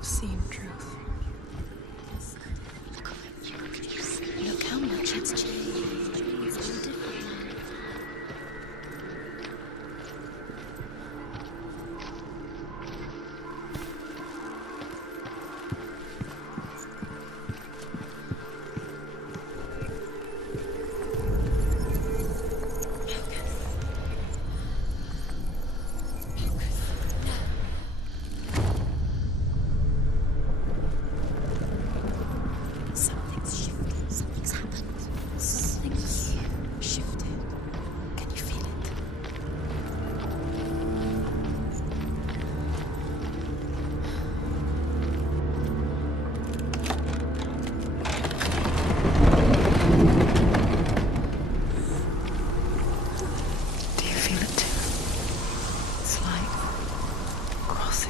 have seen truth. Look how much it's changed. It's all different.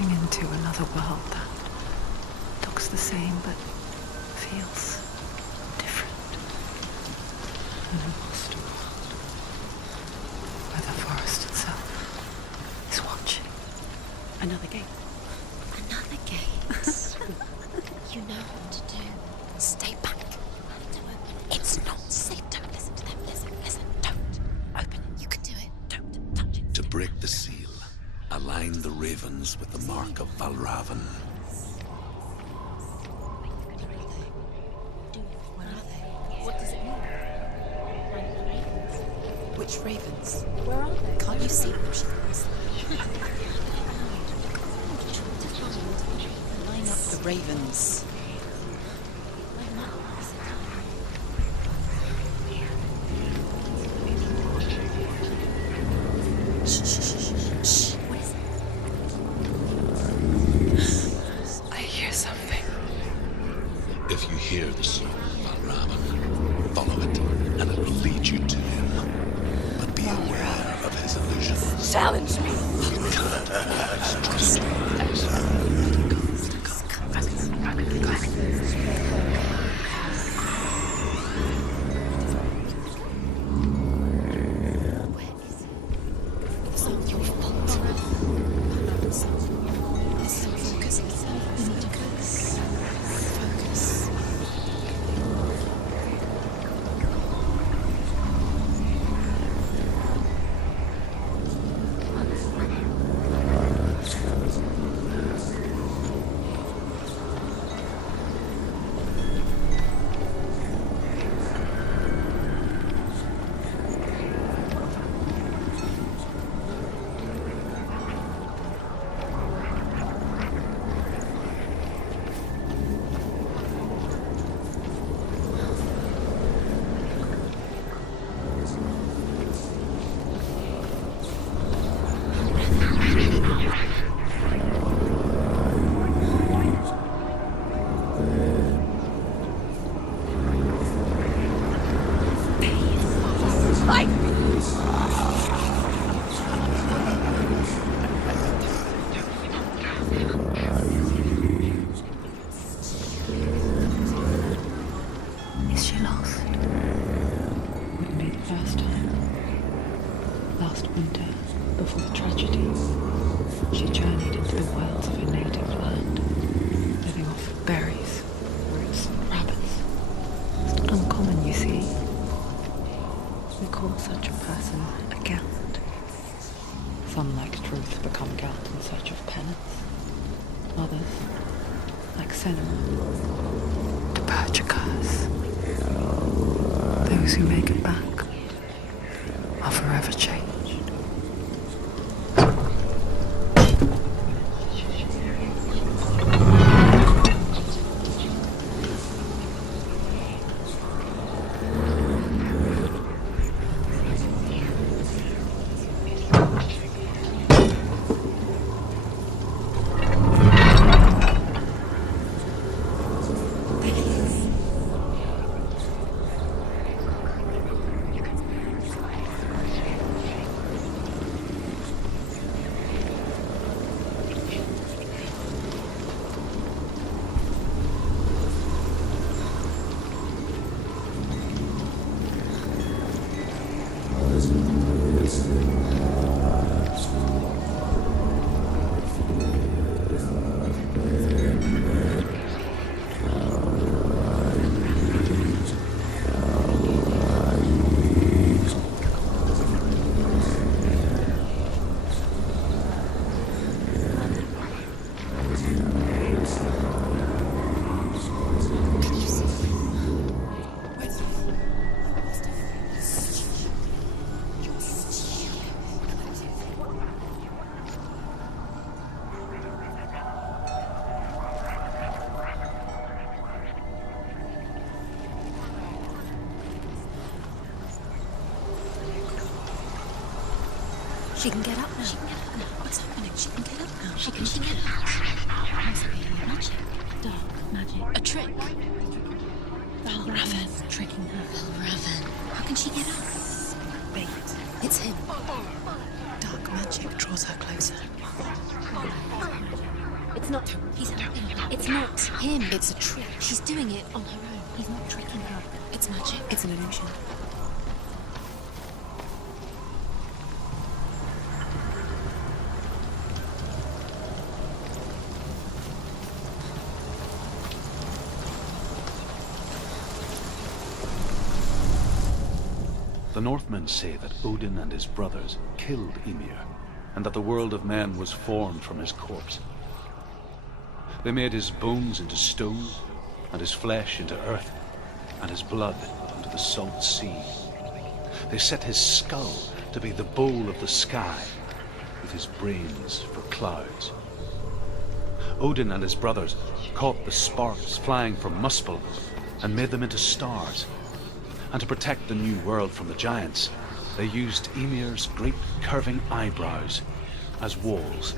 Into another world that looks the same but feels different. An impossible world where the forest itself is watching. Another gate. Another gate. You know what to do. Stay back. It's not safe. Don't listen to them. Listen. Don't. Open it. You can do it. Don't touch it. To break the seal, align the ravens with the mark of Valravan. Where are they? What does it mean? Which ravens? Where are they? Can't you see them? Line up the ravens. If you hear the song of Valravan, follow it, and it will lead you to him. But be aware of his illusions. Challenge me! You cannot always trust him. Some, like truth, become Gelt in search of penance. Others, like Senua, to purge a curse. Those who make it back are forever changed. She can get up now. She can get up now. What's happening? She can get up now. She can get up. Must be magic. Dark magic. A trick. Raven. Tricking her. Raven. How can she get up? Bait. It's him. Dark magic draws her closer. It's not. He's helping her. It's not him. It's a trick. She's doing it on her own. He's not tricking her. It's magic. It's an illusion. The Northmen say that Odin and his brothers killed Ymir, and that the world of men was formed from his corpse. They made his bones into stone, and his flesh into earth, and his blood into the salt sea. They set his skull to be the bowl of the sky, with his brains for clouds. Odin and his brothers caught the sparks flying from Muspel and made them into stars. And to protect the new world from the giants, they used Ymir's great curving eyebrows as walls.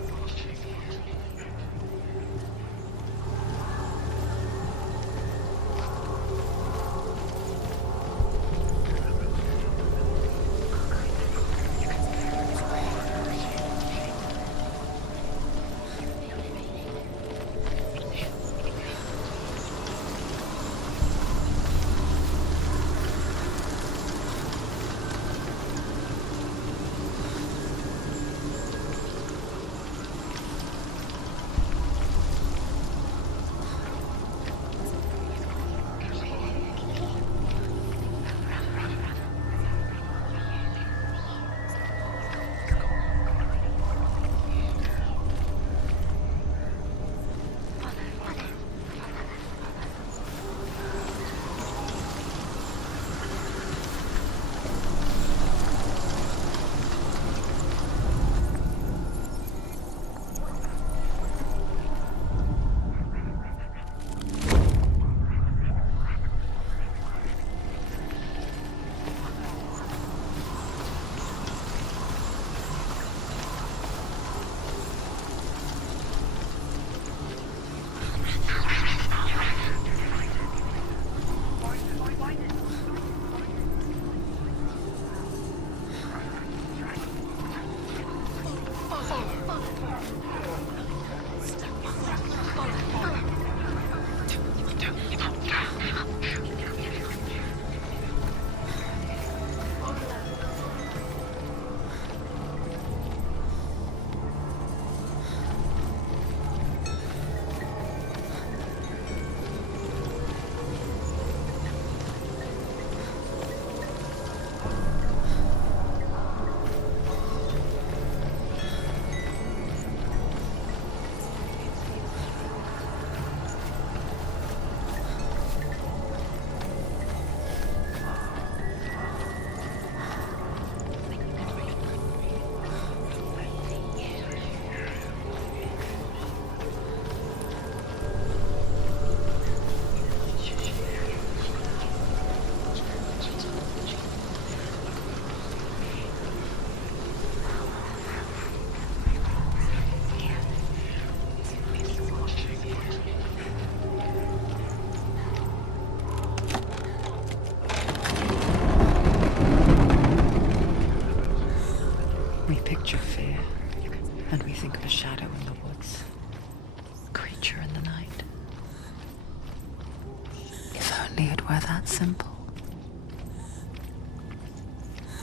That simple.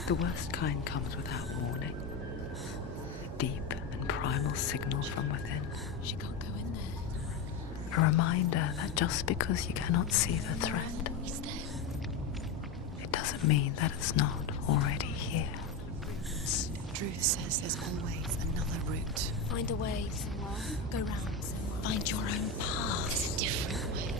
The worst kind comes without warning. A deep and primal signal from within. She can't go in there. A reminder that just because you cannot see the threat, He's there. it doesn't mean that it's not already here. Truth says there's always another route. Find a way somewhere. Go round somewhere. Find your own path. There's a different way.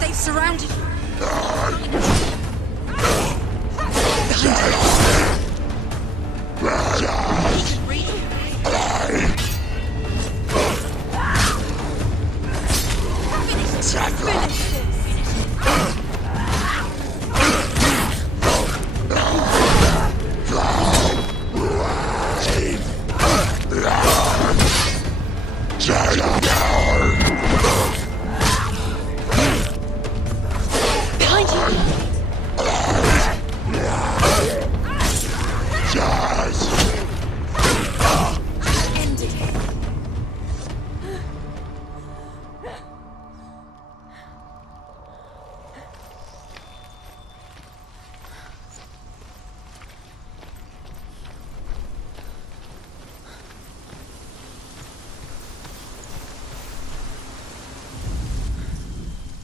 They've surrounded you.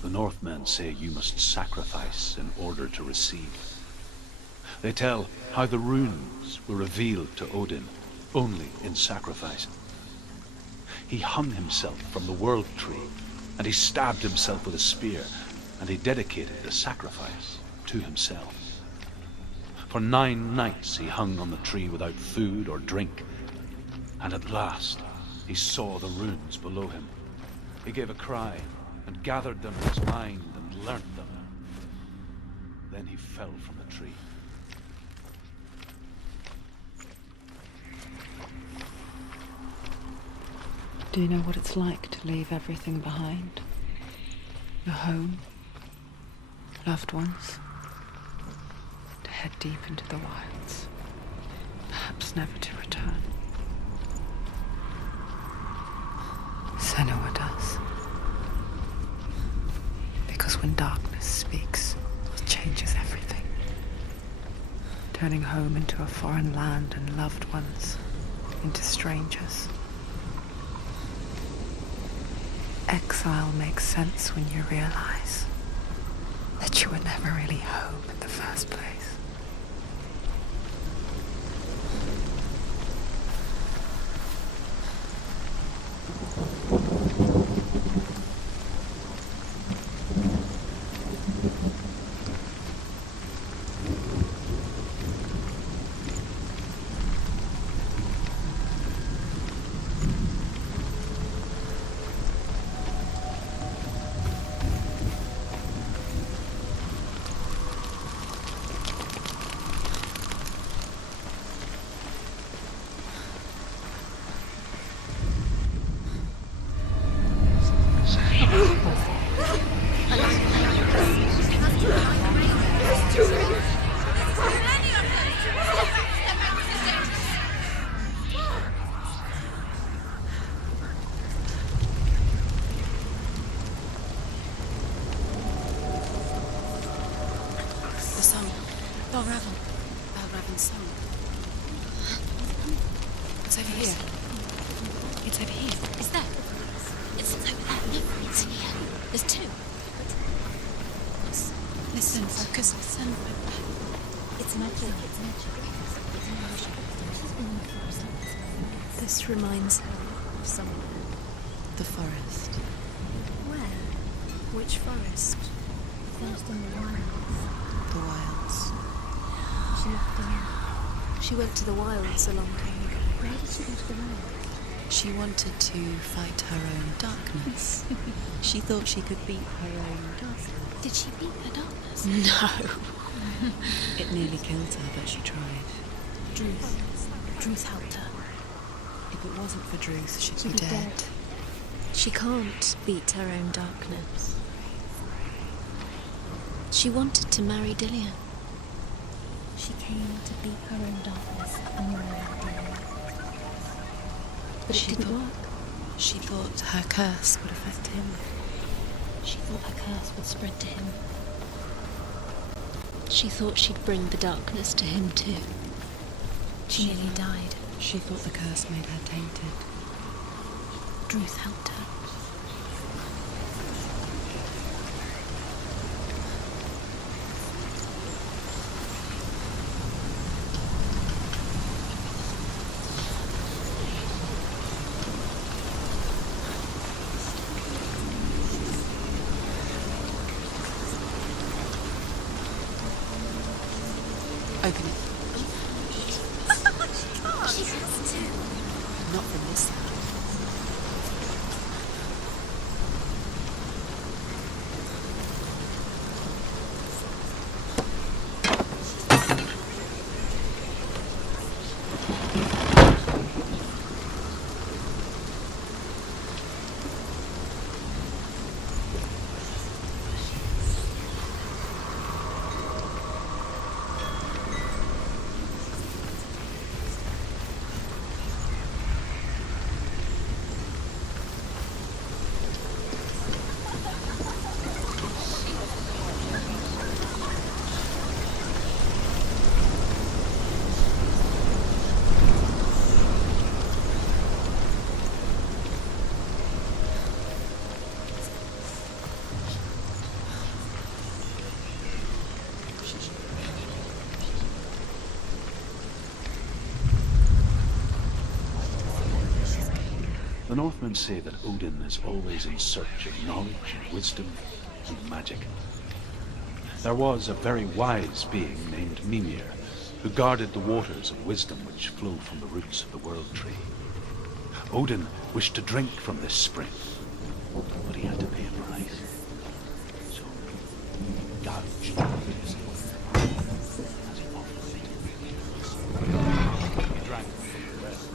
The Northmen say you must sacrifice in order to receive. They tell how the runes were revealed to Odin only in sacrifice. He hung himself from the world tree, and he stabbed himself with a spear, and he dedicated the sacrifice to himself. For 9 nights he hung on the tree without food or drink, and at last he saw the runes below him. He gave a cry and gathered them in his mind and learnt them. Then he fell from the tree. Do you know what it's like to leave everything behind? Your home, loved ones, to head deep into the wilds, perhaps never to return. Senua does. Because when darkness speaks, it changes everything. Turning home into a foreign land and loved ones into strangers. Exile makes sense when you realize that you were never really home in the first place. Balraven's song. It's over here. It's over here. Is that? It's over there. No, it's here. There's 2. Listen, focus, listen. It's magic. It's magic. It's an illusion. This reminds her of someone. The forest. Where? Which forest? First in the wilds. The wilds. She left again. She went to the wilds a long time ago. Where did she go to the wilds? She wanted to fight her own darkness. She thought she could beat her own darkness. Did she beat her darkness? No. It nearly killed her, but she tried. Druth helped her. If it wasn't for Druth, she'd She'd be be dead. dead. She can't beat her own darkness. She wanted to marry Dillian. She came to beat her own darkness and marry Dillian. But it didn't work. She thought her curse would affect him. She thought her curse would spread to him. She thought she'd bring the darkness to him too. She nearly died. She thought the curse made her tainted. Druth helped her. Open it. She has to. Not from this side. The Northmen say that Odin is always in search of knowledge and wisdom and magic. There was a very wise being named Mimir, who guarded the waters of wisdom which flow from the roots of the world tree. Odin wished to drink from this spring, but he had to pay a price. So he gouged himself as he offered. He drank from the rest.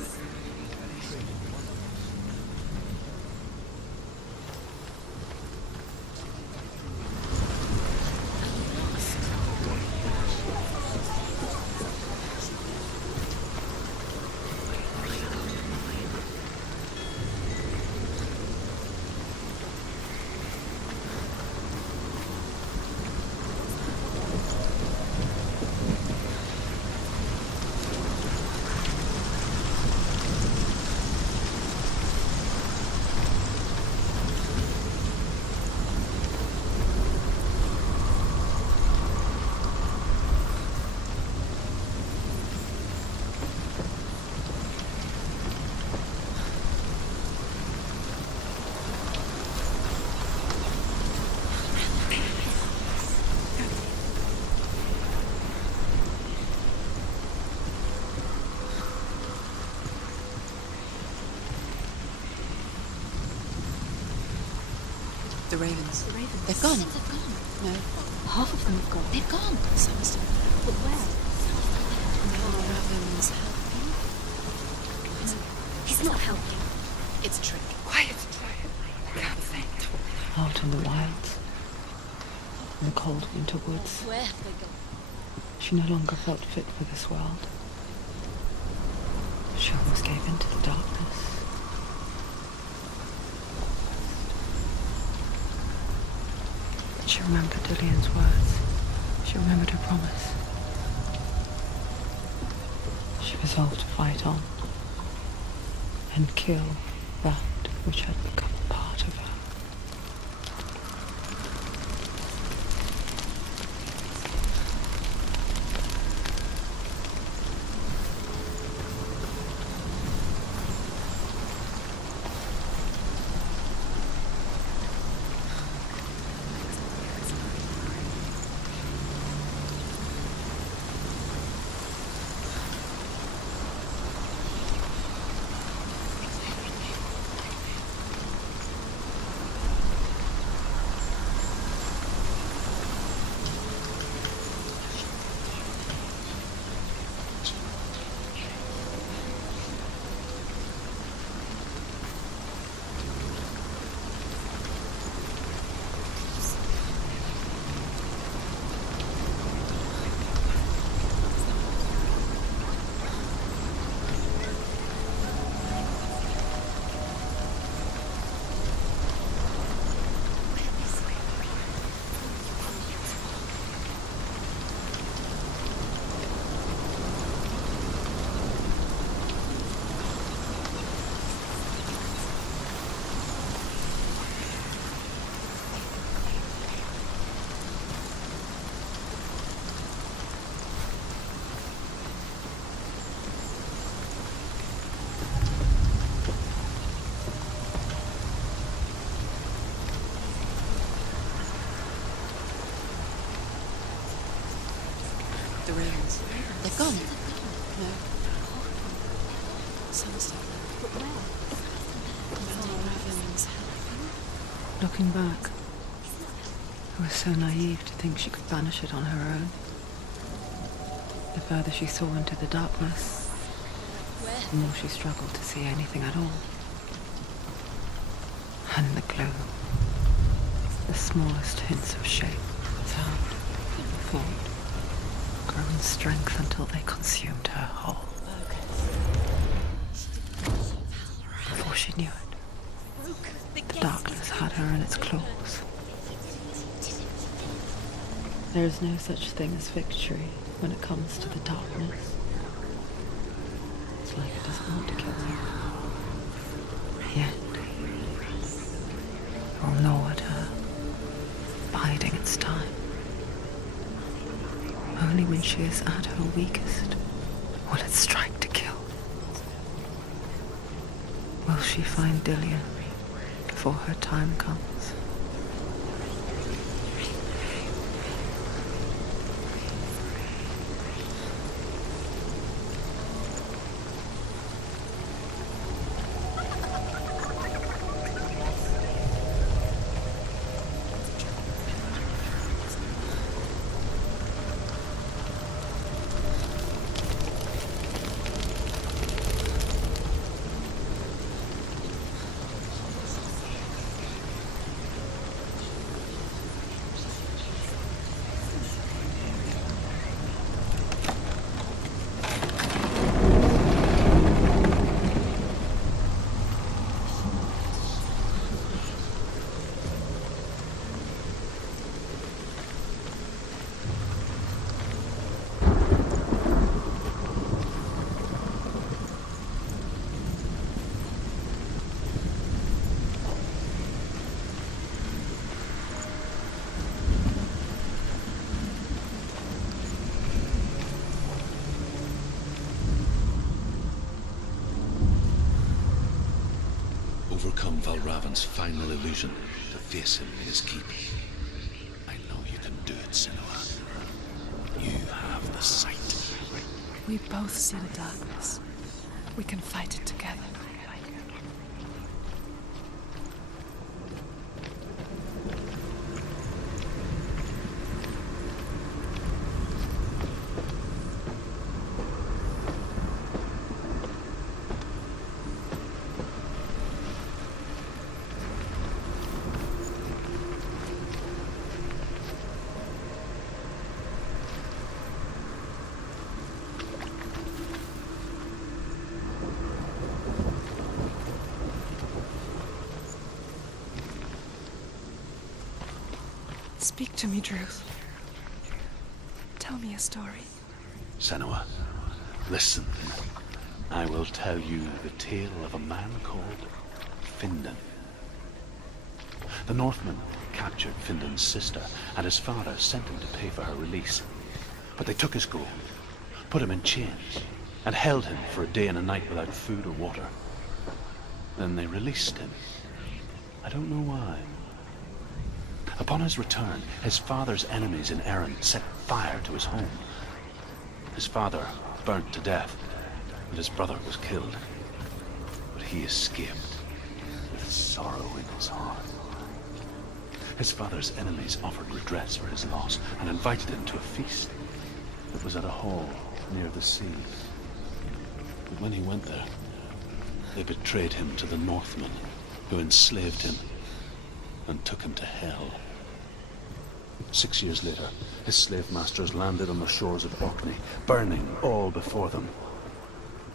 The ravens. The ravens. They've gone. They've gone. No. Half of them have gone. They've gone. Some are still there. But where? No, ravens helping. He's not helping. It's a trick. Quiet, try it. I can't think. Out in the wilds, in the cold winter woods, Where have they gone? she no longer felt fit for this world. She almost gave in to the darkness. She remembered Dillian's words. She remembered her promise. She resolved to fight on and kill that which had become a part of her. The ravens. They're gone. No. Some stuff. But where? Ravens. Looking back, I was so naive to think she could banish it on her own. The further she saw into the darkness, the more she struggled to see anything at all. And the gloom, the smallest hints of shape, sound, thought, grow in strength until they consumed her whole. Before she knew it, the darkness had her in its claws. There is no such thing as victory when it comes to the darkness. It's like it doesn't want to kill her. Yet, it will gnaw at her, biding its time. Only when she is at her weakest will it strike to kill. Will she find Dillian before her time comes? Overcome Valravan's final illusion to face him in his keep. I know you can do it, Senua. You have the sight. We both see the darkness. We can fight it together. Speak to me, Druth. Tell me a story. Senua, listen. I will tell you the tale of a man called Findan. The Northmen captured Findan's sister, and his father sent him to pay for her release. But they took his gold, put him in chains, and held him for a day and a night without food or water. Then they released him. I don't know why. Upon his return, his father's enemies in Erin set fire to his home. His father burnt to death, and his brother was killed. But he escaped with sorrow in his heart. His father's enemies offered redress for his loss and invited him to a feast. It was at a hall near the sea. But when he went there, they betrayed him to the Northmen, who enslaved him and took him to hell. 6 years later, his slave masters landed on the shores of Orkney, burning all before them.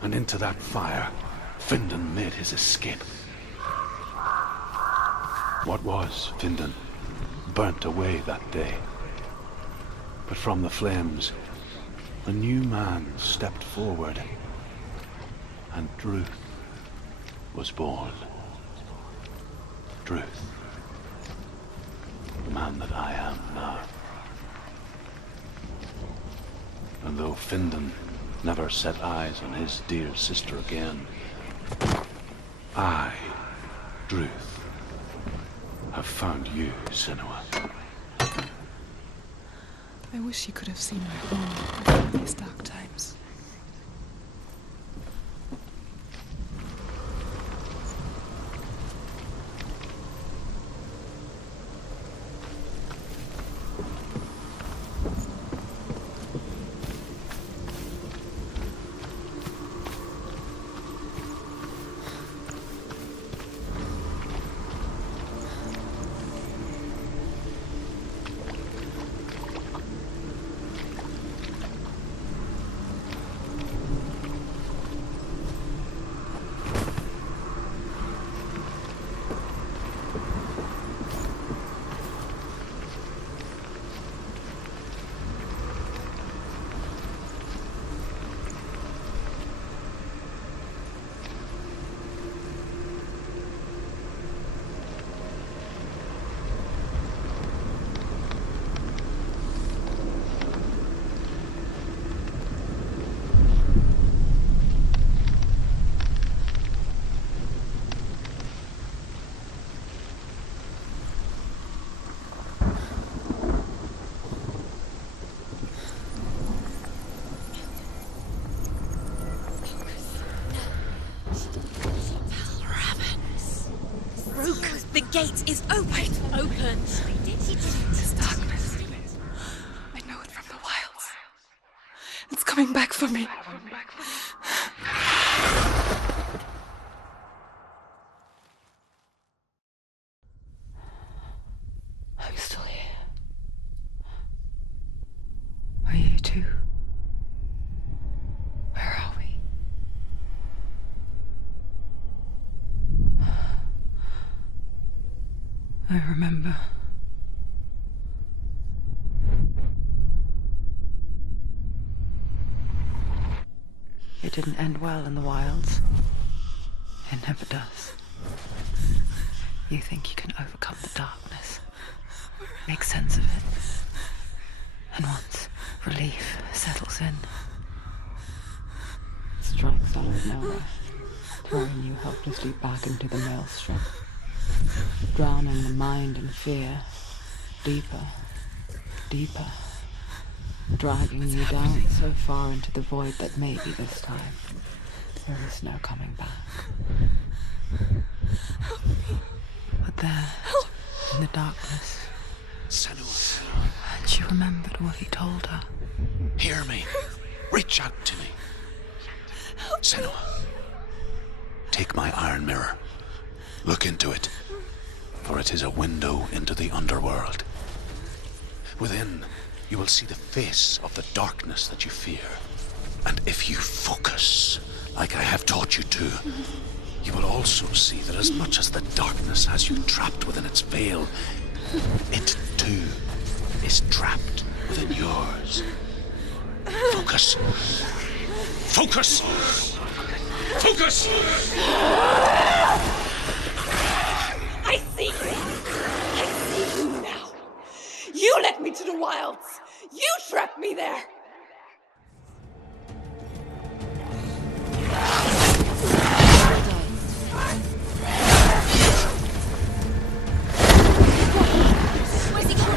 And into that fire, Findan made his escape. What was Findan burnt away that day. But from the flames, a new man stepped forward, and Druth was born. Druth. The man that I am now. And though Findan never set eyes on his dear sister again, I, Druth, have found you, Senua. I wish you could have seen my home in these dark times. The gate is open. Open. This darkness. I know it from the wilds. It's coming back for me. I'm still here. Are you too? Where are we? I remember. It didn't end well in the wilds. It never does. You think you can overcome the darkness, make sense of it, and once relief settles in, it strikes out of nowhere, throwing you helplessly back into the maelstrom, drowning the mind in fear, deeper, deeper, dragging you down so far into the void that maybe this time there is no coming back. But there, in the darkness, Senua, and she remembered what he told her. hear me. Reach out to me. Senua, take my iron mirror. Look into it, for it is a window into the underworld. Within, you will see the face of the darkness that you fear. And if you focus, like I have taught you to, you will also see that as much as the darkness has you trapped within its veil, it too is trapped within yours. Focus. Focus! Focus! I see you. I see you now. You led me to the wilds. You trapped me there. Where's he going?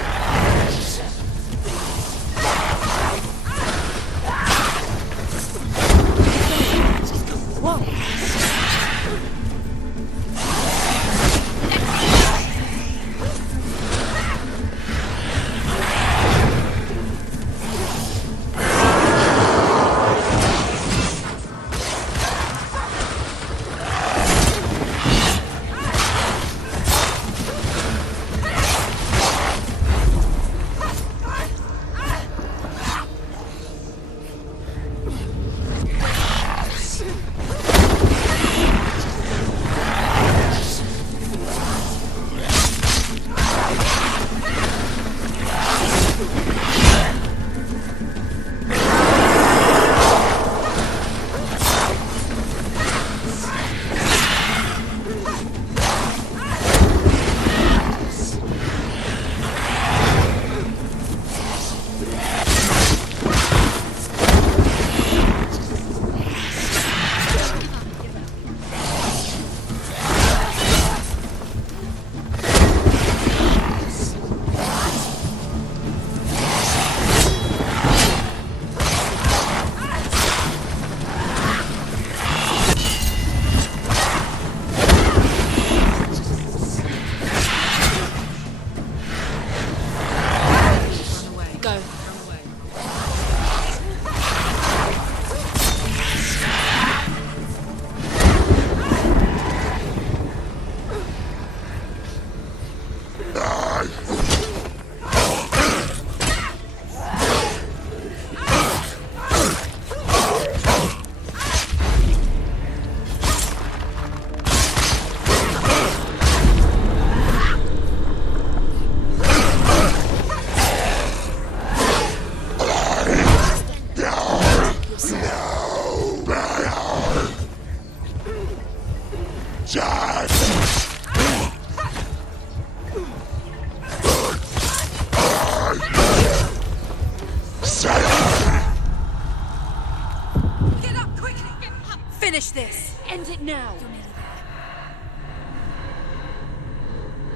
Finish this. End it now. You're nearly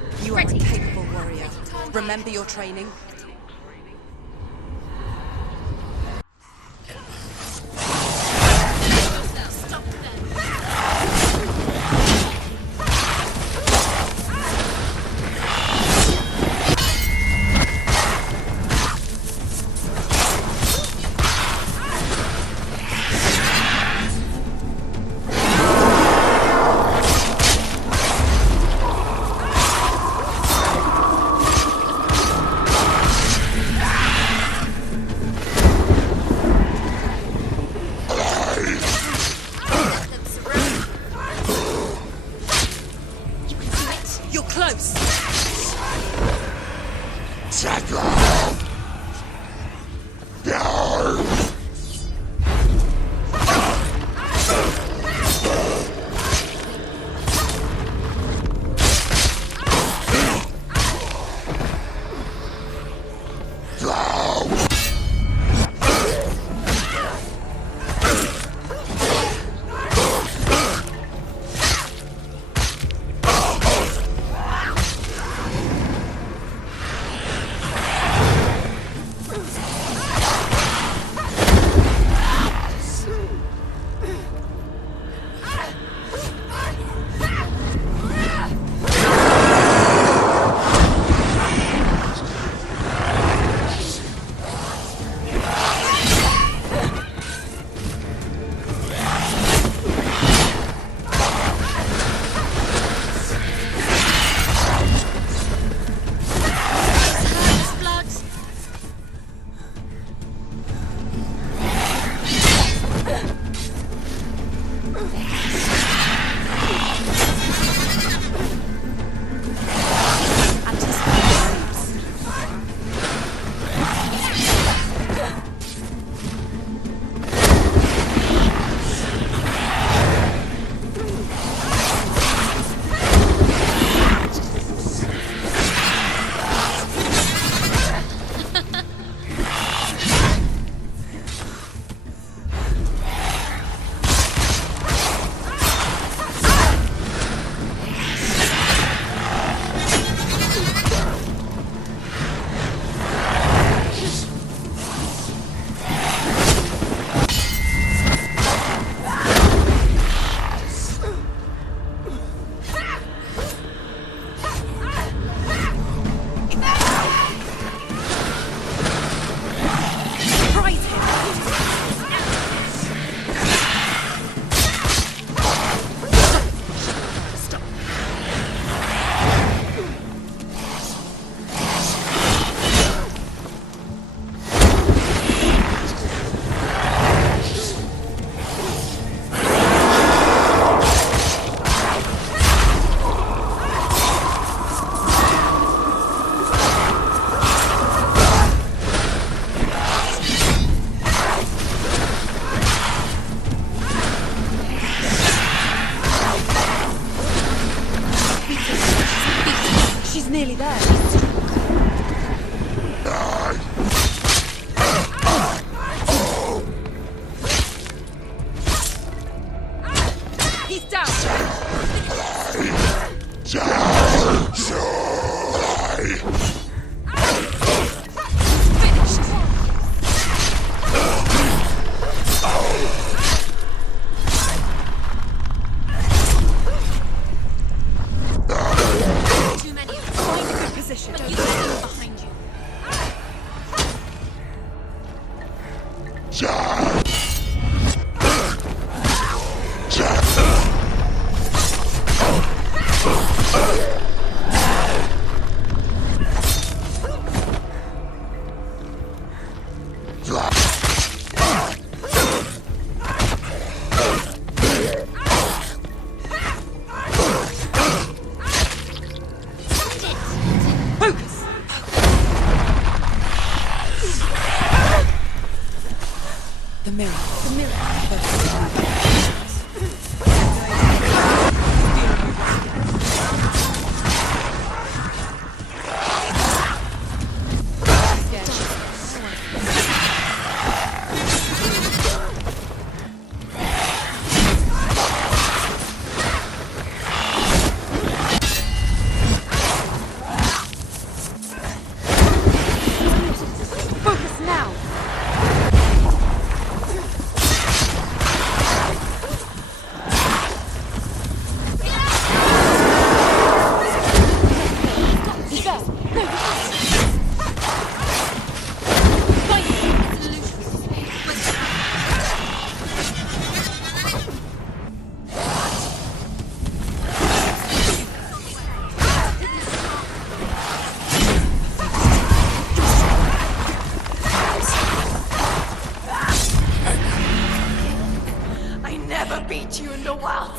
there. You are a capable warrior. Remember your training. nearly there. He's down.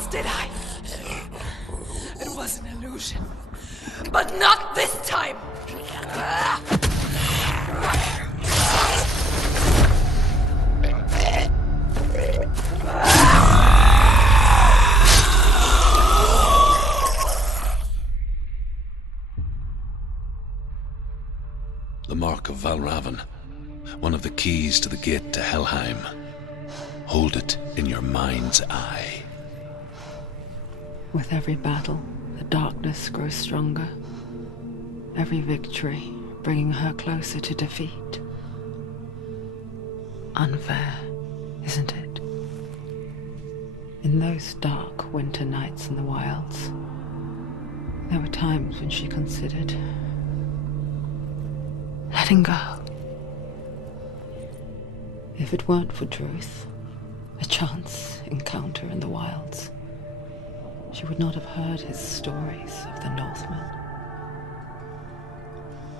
once, did I? It was an illusion. But not this time! The mark of Valravan, one of the keys to the gate to Helheim. Hold it in your mind's eye. With every battle, the darkness grows stronger. Every victory bringing her closer to defeat. Unfair, isn't it? In those dark winter nights in the wilds, there were times when she considered letting go. If it weren't for Druth, a chance encounter in the wilds, she would not have heard his stories of the Northmen.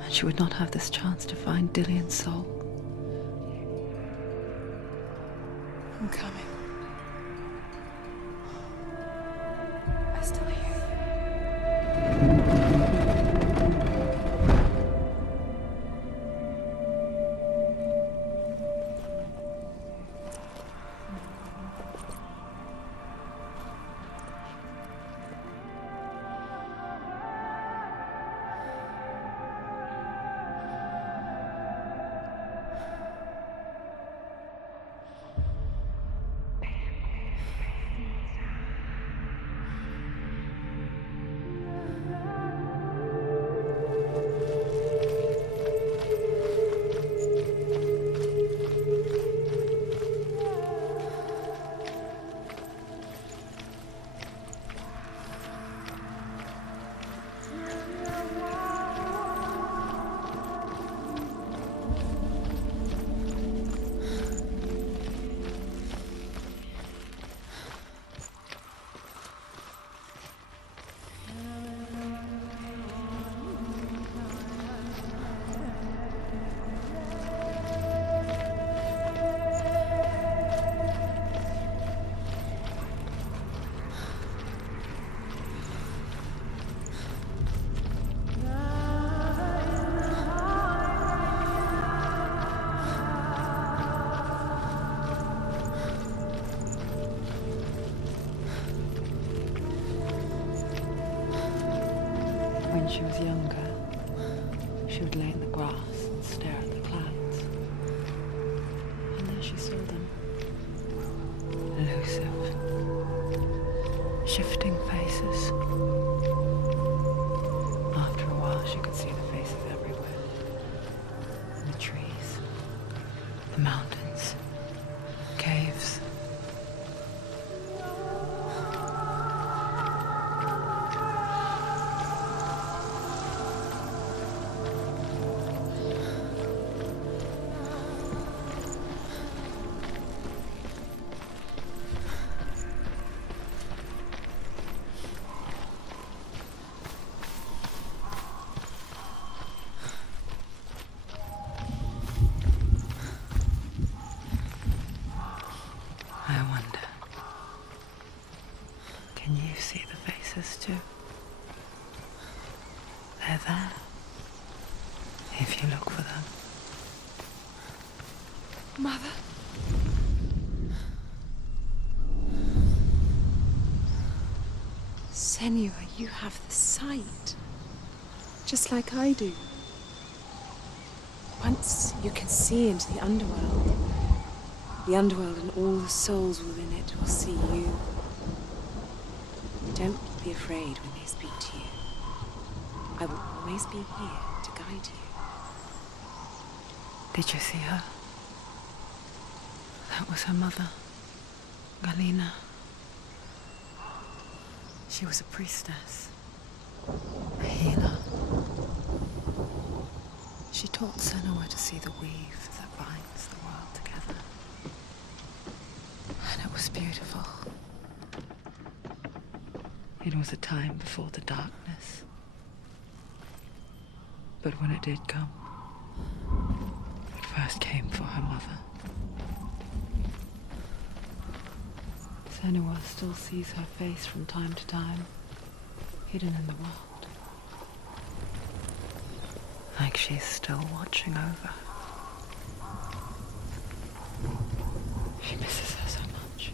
And she would not have this chance to find Dillion's soul. I'm coming. I still hear When she was younger, she would lay in the grass and stare at the clouds. And then she saw them. Elusive, shifting faces. After a while, she could see the faces everywhere. In the trees, the mountains, caves. I wonder, can you see the faces too? They're there, if you look for them. Mother? Senua, you have the sight. Just like I do. Once you can see into the underworld. The underworld and all the souls within it will see you. Don't be afraid when they speak to you. I will always be here to guide you. Did you see her? That was her mother, Galina. She was a priestess, a healer. She taught Senua to see the weave that binds the world together. And it was beautiful. It was a time before the darkness. But when it did come, it first came for her mother. Senua still sees her face from time to time, hidden in the world. Like she's still watching over. She misses her so much.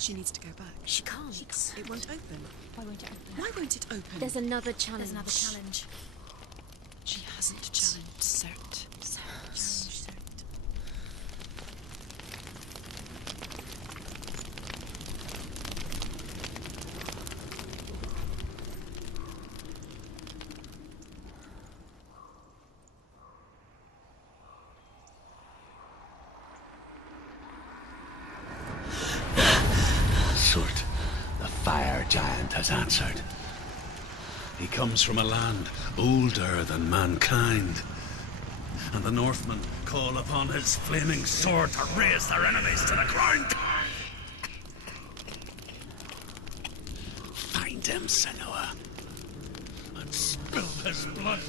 She needs to go back. She can't. It won't open. Why won't it open? Why won't it open? There's another challenge. There's another challenge. She hasn't challenged Cert. Surt, the fire giant, has answered. He comes from a land older than mankind, and the Northmen call upon his flaming sword to raise their enemies to the ground. Find him, Senua, and spill his blood.